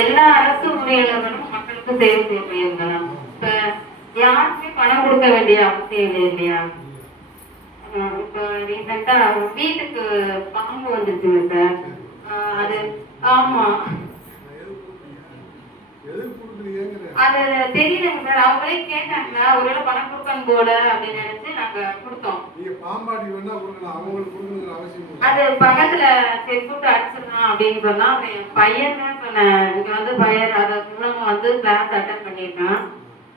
எல்லா அரசு ஊழியர்களும் மக்களுக்கு சேவை செய்யக்கூடியவங்க. இப்ப யாருக்குமே பணம் கொடுக்க வேண்டிய அவசியம் இல்லை இல்லையா? இப்ப ரீசெண்டா வீட்டுக்கு பாம்பு வந்துச்சுங்க சார். அது ஆமா, அது தெரியலங்க சார். அவங்களே கேட்டாங்க, ஒருவேளை பணம் கொடுக்கணும் போல அப்படின்னு நினைச்சு நாங்க கொடுத்தோம். அது பக்கத்துல செருப்புட்டு அடிச்சிடலாம் அப்படின்னு சொன்னா பையன் தான் சொன்னேன். இங்க வந்து பயர் அதை மூலமா வந்து கிளாஸ் அட்டன் பண்ணிருக்கான்.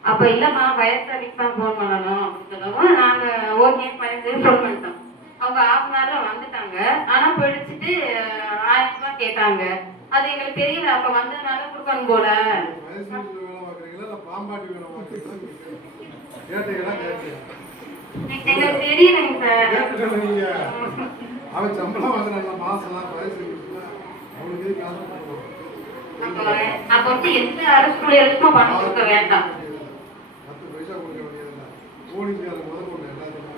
அப்ப இல்லம்மா பயர் சர்வீஸ் தான் போன் பண்ணணும் அப்படின்னு சொல்லவும் நாங்க ஓகே பயர் போன் பண்ணிட்டோம். அவங்க ½ வந்துட்டாங்க. ஆனா படிச்சுட்டு 1000 ரூபாய் கேட்டாங்க. அது எங்களுக்கு தெரியல. அப்ப வந்ததுனால கொடுக்கணும் போல. எங்களுக்கு தெரியலங்க சார். அவன் சம்பளம் வாங்குறாங்க மாசம் அப்ப வந்து எந்த அரசு ஊழியருக்கும் பணம் கொடுக்க வேண்டாம். 10 பைசா கொடுக்க வேண்டியதில்லை. போலீஸ்கார முதல் கொண்டு எல்லாத்தையும்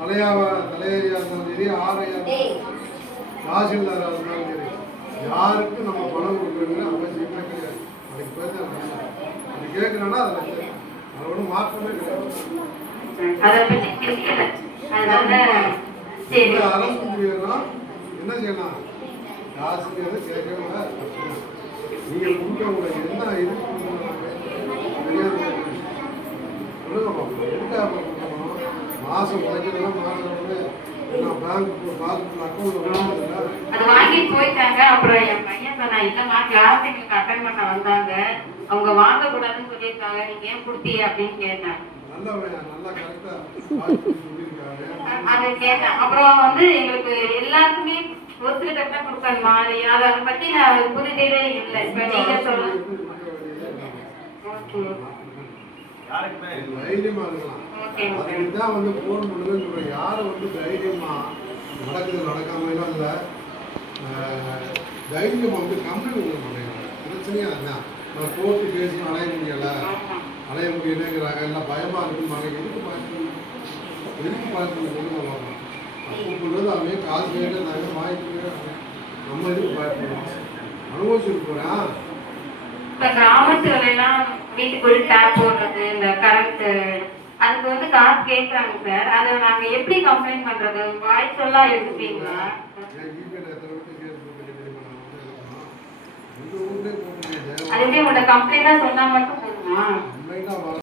தலையாரியா இருந்தாலும் சரி, ஆரையா தாசில்தாரா இருந்தாலும் சரி, யாருக்கும் நம்ம பணம் கொடுக்குறதுன்னு அவசியமே கிடையாது. அதுக்கு பேச அது கேட்கணும்னா அதில் ஒன்றும் மாற்றமே கிடையாது. அரசு ஊழியர்னா என்ன செய்யலாம்? ஆசிரியர் கேட்கவே நீங்கள் கொடுக்க உங்களுக்கு என்ன இருக்கு மாசம் உழைக்கிறதெல்லாம் மாசம் அது வாங்கிட்டு போயிட்டாங்க. அப்புறம் என் பையன் சொன்னா, இல்லம்மா கிளாஸ் எங்களுக்கு அட்டன் பண்ண வந்தாங்க, அவங்க வாங்க கூடாதுன்னு சொல்லியிருக்காங்க, நீங்க ஏன் கொடுத்தீங்க அப்படின்னு கேட்டேன். அது கேட்டேன். அப்புறம் வந்து எங்களுக்கு எல்லாருக்குமே ஒரு சில கட்டணம் கொடுக்கணும் மாதிரி, அதை பத்தி நான் புரிதலே இல்லை. இப்ப நீங்க சொல்லுங்க. தைரியமா இருக்கலாம். அதுக்குதான் வந்து போன் பண்ணுங்கன்னு சொல்றேன். யாரும் வந்து தைரியமா நடக்குது நடக்காம எல்லாம் இல்லை. தைரியமா வந்து கம்ப்ளைண்ட் கொடுக்க மாட்டேங்கிறாங்க. பிரச்சனையா அதுதான். கோர்ட்டு கேஸ் அலைய முடியலைங்கிறாங்க. எல்லாம் பயமா இருக்குமாங்க. எதுக்கு பார்க்கணும் சொல்லுங்க பார்க்கலாம். அப்போ சொல்றது அவங்க காசு கேட்டு நாங்கள் வாங்கிட்டு நம்ம எதுக்கு பயப்படணும்? அனுபவிச்சுட்டு போறேன். இப்ப கிராமத்துல எல்லாம் வீட்டுக்குள்ள டேப் போடுறது, இந்த கரண்ட், அதுக்கு வந்து காசு கேட்கறாங்க சார். அதை நாங்க எப்படி கம்ப்ளைண்ட் பண்றது? வாய்ஸ் எல்லாம் எடுத்துப்பீங்களா? அதுவே உங்களோட கம்ப்ளைண்டா சொன்னா மட்டும் போதுமா?